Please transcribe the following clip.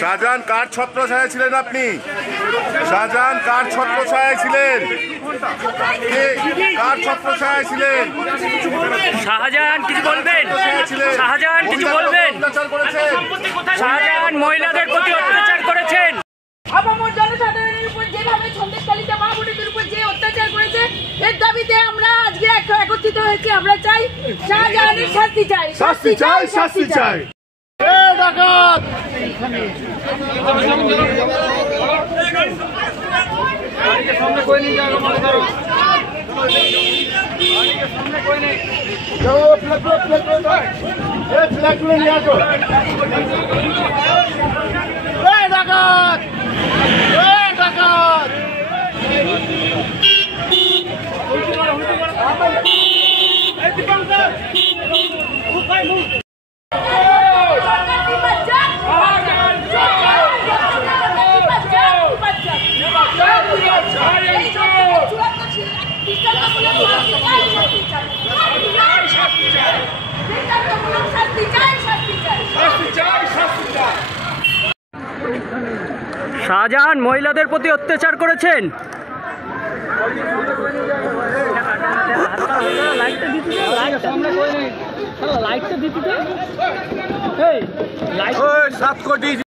শাহজাহান কার ছত্রছায়ায় ছিলেন আপনি? শাহজাহান কার ছত্রছায়ায় ছিলেন? কার ছত্রছায়ায় ছিলেন? শাহজাহান কিছু বলবেন? শাহজাহান কিছু বলবেন? শাহজাহান মহিলাদের প্রতি অত্যাচার করেছেন। আপামর জনসাধারণের উপর যেভাবে সন্দেশখালীতে মা বোনেদের উপর যে অত্যাচার করেছে এর দাবিতে আমরা আজকে একত্রিত হয়েছি। আমরা চাই শাহজাহানের শাস্তি চাই, শাস্তি চাই, শাস্তি চাই। ডাকাত শাহজাহান মহিলাদের প্রতি অত্যাচার করেছেন। লাইটটা দিতে 7 কোটি।